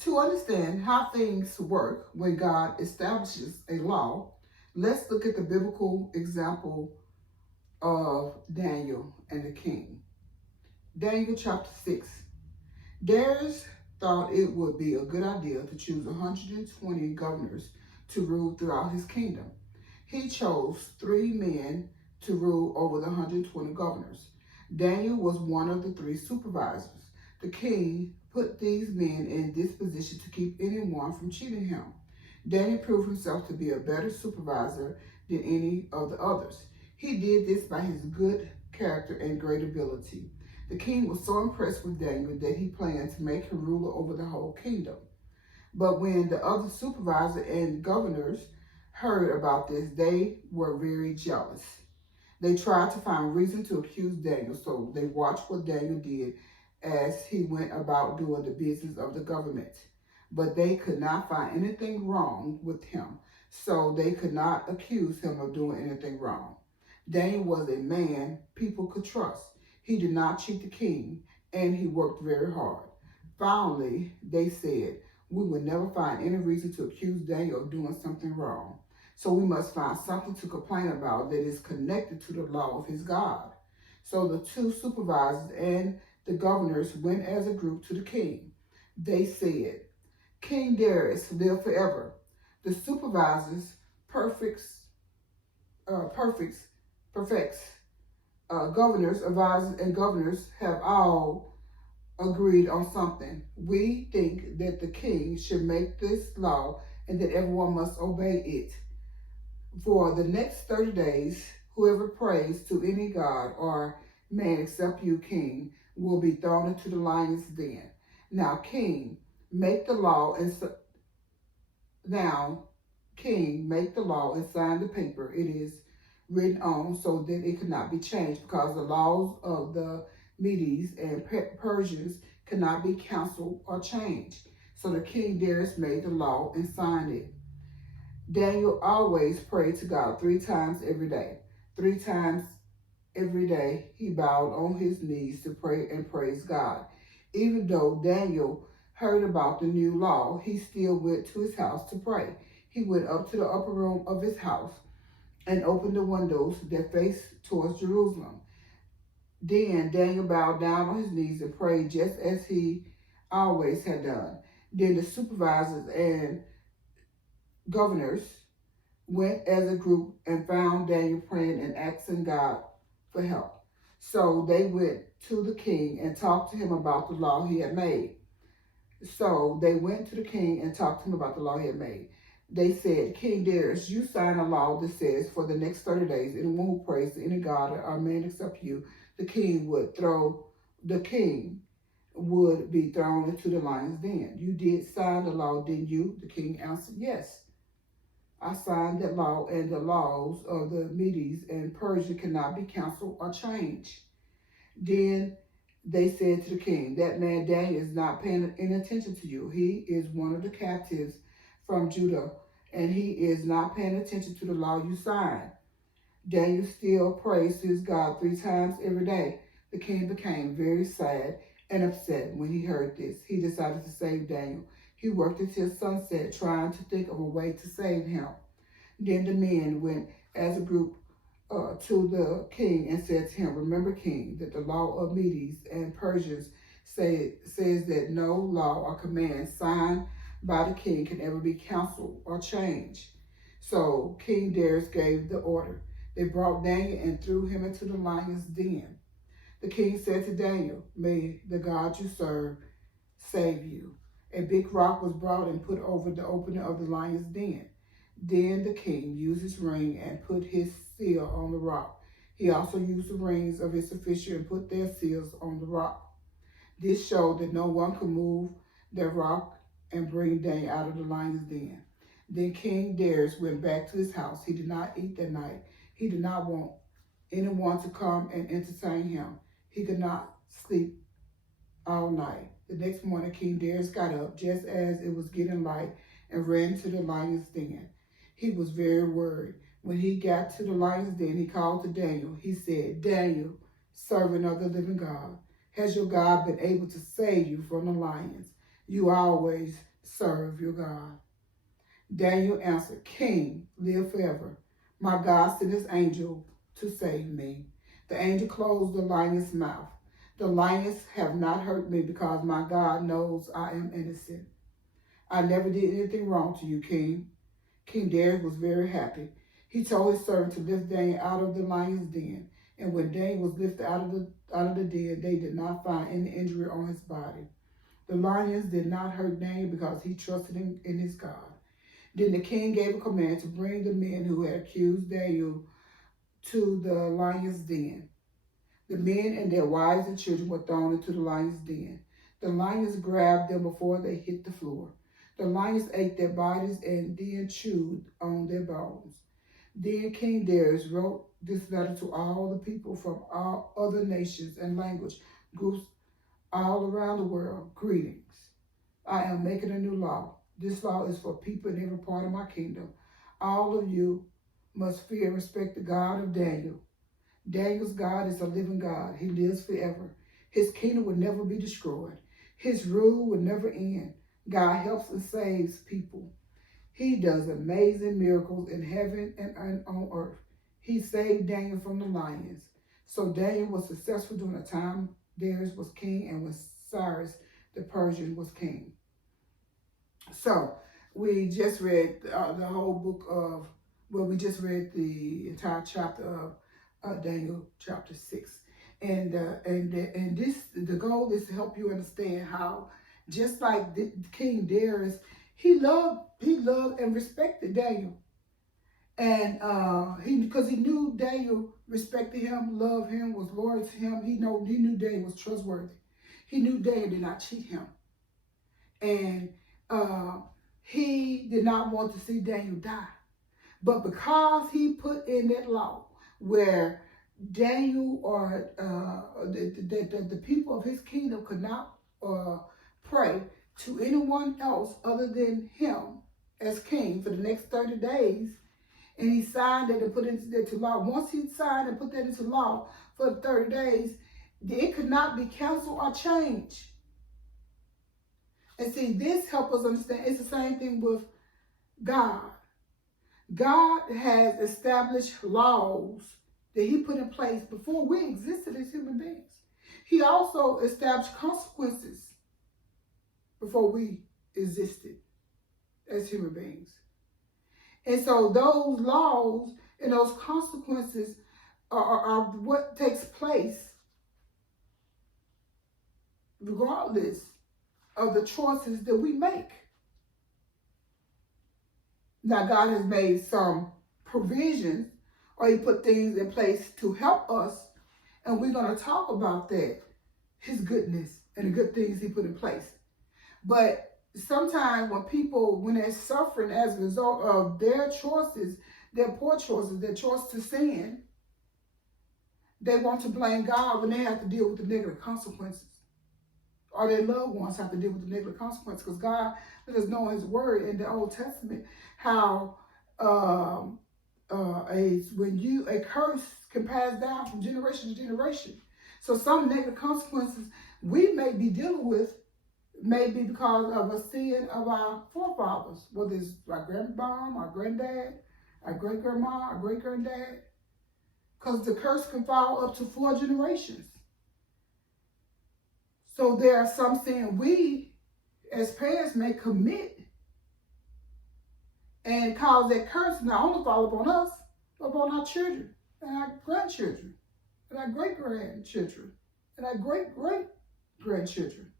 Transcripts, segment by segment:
To understand how things work when God establishes a law, let's look at the biblical example of Daniel and the king. Daniel chapter 6. Darius thought it would be a good idea to choose 120 governors to rule throughout his kingdom. He chose 3 men to rule over the 120 governors. Daniel was one of the 3 supervisors. The king put these men in this position to keep anyone from cheating him. Daniel proved himself to be a better supervisor than any of the others. He did this by his good character and great ability. The king was so impressed with Daniel that he planned to make him ruler over the whole kingdom. But when the other supervisors and governors heard about this, they were very jealous. They tried to find reason to accuse Daniel, so they watched what Daniel did as he went about doing the business of the government. But they could not find anything wrong with him, so they could not accuse him of doing anything wrong. Daniel was a man people could trust. He did not cheat the king, and he worked very hard. Finally, they said, we would never find any reason to accuse Daniel of doing something wrong. So we must find something to complain about that is connected to the law of his God. So the 2 supervisors and the governors went as a group to the king. They said, King Darius, live forever. The supervisors, perfects, governors, advisors, and governors have all agreed on something. We think that the king should make this law and that everyone must obey it. For the next 30 days, whoever prays to any god or man except you, king, will be thrown into the lion's den. Now, king, make the law and sign the paper it is written on so that it cannot be changed, because the laws of the Medes and Persians cannot be canceled or changed. So the king Darius made the law and signed it. Daniel always prayed to God 3 times every day. 3 times every day he bowed on his knees to pray and praise God. Even though Daniel heard about the new law, he still went to his house to pray. He went up to the upper room of his house and opened the windows that faced towards Jerusalem. Then Daniel bowed down on his knees and prayed just as he always had done. Then the supervisors and governors went as a group and found Daniel praying and asking God for help. So they went to the king and talked to him about the law he had made. They said, King Darius, you sign a law that says for the next 30 days, anyone who prays to any god or man except you, the king would be thrown into the lion's den. You did sign the law, didn't you? The king answered, yes. I signed that law, and the laws of the Medes and Persia cannot be canceled or changed. Then they said to the king, that man Daniel is not paying any attention to you. He is one of the captives from Judah, and he is not paying attention to the law you signed. Daniel still prays to his God 3 times every day. The king became very sad and upset when he heard this. He decided to save Daniel. He worked until sunset trying to think of a way to save him. Then the men went as a group to the king and said to him, remember, king, that the law of Medes and Persians says that no law or command signed by the king can ever be canceled or changed. So King Darius gave the order. They brought Daniel and threw him into the lion's den. The king said to Daniel, may the God you serve save you. A big rock was brought and put over the opening of the lion's den. Then the king used his ring and put his seal on the rock. He also used the rings of his officials and put their seals on the rock. This showed that no one could move the rock and bring Daniel out of the lion's den. Then King Darius went back to his house. He did not eat that night. He did not want anyone to come and entertain him. He could not sleep all night. The next morning, King Darius got up just as it was getting light and ran to the lion's den. He was very worried. When he got to the lion's den, he called to Daniel. He said, Daniel, servant of the living God, has your God been able to save you from the lions? You always serve your God. Daniel answered, King, live forever. My God sent his angel to save me. The angel closed the lion's mouth. The lions have not hurt me because my God knows I am innocent. I never did anything wrong to you, King. King Darius was very happy. He told his servant to lift Daniel out of the lion's den. And when Daniel was lifted out of the den, they did not find any injury on his body. The lions did not hurt Daniel because he trusted in his God. Then the king gave a command to bring the men who had accused Daniel to the lion's den. The men and their wives and children were thrown into the lion's den. The lions grabbed them before they hit the floor. The lions ate their bodies and then chewed on their bones. Then King Darius wrote this letter to all the people from all other nations and language groups all around the world. Greetings. I am making a new law. This law is for people in every part of my kingdom. All of you must fear and respect the God of Daniel. Daniel's God is a living God. He lives forever. His kingdom will never be destroyed. His rule will never end. God helps and saves people. He does amazing miracles in heaven and on earth. He saved Daniel from the lions. So Daniel was successful during the time Darius was king and when Cyrus the Persian was king. So we just read the whole book of, we just read the entire chapter of Daniel chapter 6. And the goal is to help you understand how, just like King Darius, he loved and respected Daniel. And because he knew Daniel respected him, loved him, was loyal to him. He knew Daniel was trustworthy. He knew Daniel did not cheat him. And he did not want to see Daniel die. But because he put in that law where Daniel or the people of his kingdom could not pray to anyone else other than him as king for the next 30 days, and he signed it and put it into law. Once he signed and put that into law for 30 days, it could not be canceled or changed. And see, this helps us understand. It's the same thing with God. God has established laws that he put in place before we existed as human beings. He also established consequences before we existed as human beings. And so those laws and those consequences are what takes place regardless of the choices that we make. Now, God has made some provisions, or he put things in place to help us, and we're going to talk about that, his goodness and the good things he put in place. But sometimes when they're suffering as a result of their choices, their poor choices, their choice to sin, they want to blame God when they have to deal with the negative consequences. Or their loved ones have to deal with the negative consequences, because God let us know in his word in the Old Testament how a curse can pass down from generation to generation. So some negative consequences we may be dealing with may be because of a sin of our forefathers, whether it's our grandmom, our granddad, our great-grandma, our great-granddad, because the curse can fall up to 4 generations. So there are some sins we, as parents, may commit and cause that curse not only fall upon us, but upon our children and our grandchildren and our great-grandchildren and our great-great-grandchildren,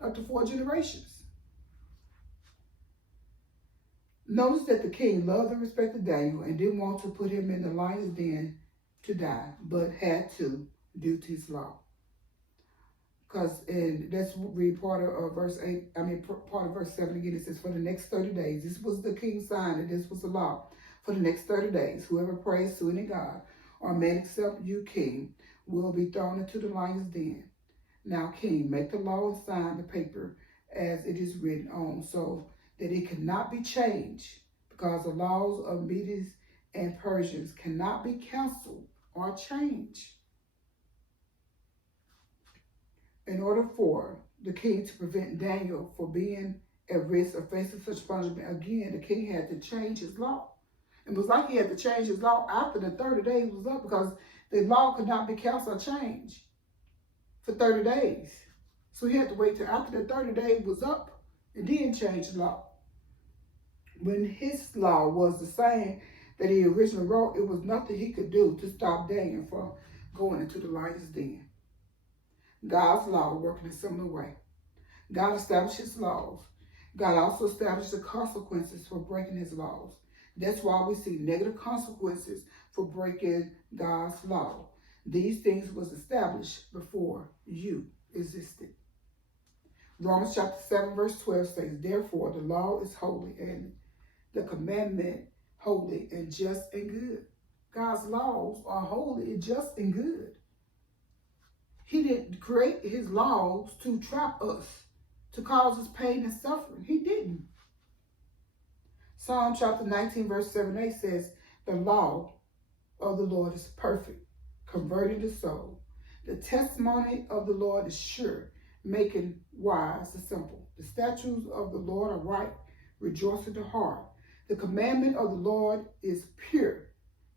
up to 4 generations. Notice that the king loved and respected Daniel and didn't want to put him in the lion's den to die, but had to due to his law. And let's read part of verse 7 again. It says, for the next 30 days, this was the king's sign, and this was the law. For the next 30 days, whoever prays to any god or man except you, king, will be thrown into the lion's den. Now, king, make the law and sign the paper as it is written on, so that it cannot be changed, because the laws of Medes and Persians cannot be canceled or changed. In order for the king to prevent Daniel from being at risk of facing such punishment again, the king had to change his law. It was like he had to change his law after the 30 days was up, because the law could not be canceled or changed for 30 days. So he had to wait till after the 30 days was up and then change the law. When his law was the same that he originally wrote, it was nothing he could do to stop Daniel from going into the lion's den. God's law worked in a similar way. God established his laws. God also established the consequences for breaking his laws. That's why we see negative consequences for breaking God's law. These things was established before you existed. Romans chapter 7 verse 12 says, therefore the law is holy and the commandment holy and just and good. God's laws are holy and just and good. He didn't create his laws to trap us, to cause us pain and suffering. He didn't. Psalm chapter 19 verse 7-8 says, the law of the Lord is perfect, converting the soul. The testimony of the Lord is sure, making wise the simple. The statutes of the Lord are right, rejoicing the heart. The commandment of the Lord is pure,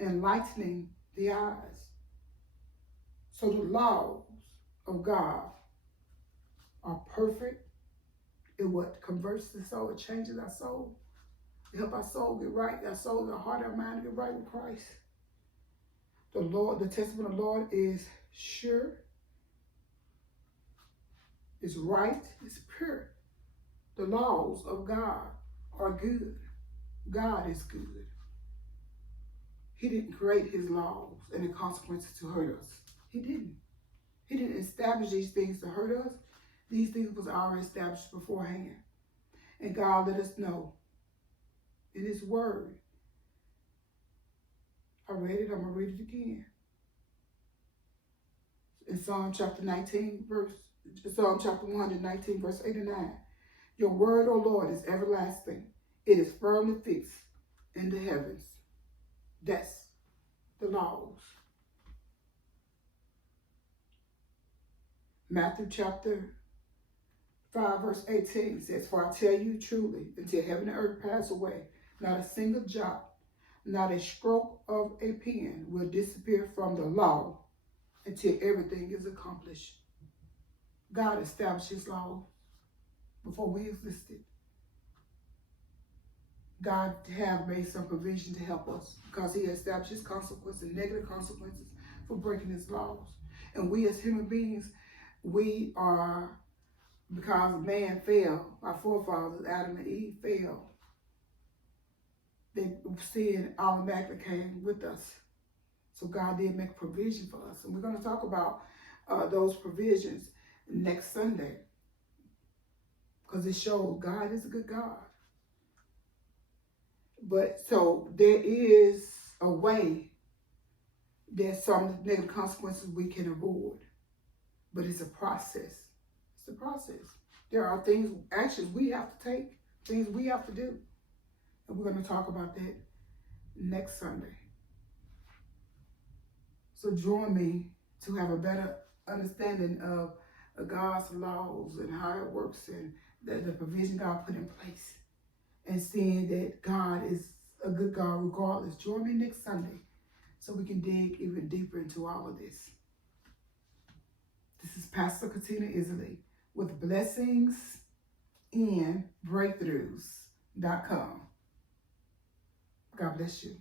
enlightening the eyes. So the laws of God are perfect. It what converts the soul, it changes our soul. It helps our soul get right, our soul, our heart, our mind get right with Christ. The Lord, the testimony of the Lord is sure, is right, is pure. The laws of God are good. God is good. He didn't create his laws and the consequences to hurt us. He didn't. He didn't establish these things to hurt us. These things was already established beforehand. And God let us know in his word. I read it, I'm going to read it again. In Psalm chapter 119, verse 8 and 9. Your word, O Lord, is everlasting. It is firmly fixed in the heavens. That's the laws. Matthew chapter 5 verse 18 says, for I tell you truly, until heaven and earth pass away, not a single jot, not a stroke of a pen will disappear from the law until everything is accomplished. God established his law before we existed. God have made some provision to help us because he established his consequences, negative consequences for breaking his laws. And we as human beings, we are, because man fell, our forefathers, Adam and Eve, fell. Sin automatically came with us. So God did make provision for us. And we're going to talk about those provisions next Sunday, because it shows God is a good God. But so there is a way that some negative consequences we can avoid. But it's a process. It's a process. There are things, actions we have to take, things we have to do. And we're going to talk about that next Sunday. So join me to have a better understanding of God's laws and how it works and the provision God put in place. And seeing that God is a good God regardless. Join me next Sunday so we can dig even deeper into all of this. This is Pastor Katina Isley with Blessings and Breakthroughs.com. God bless you.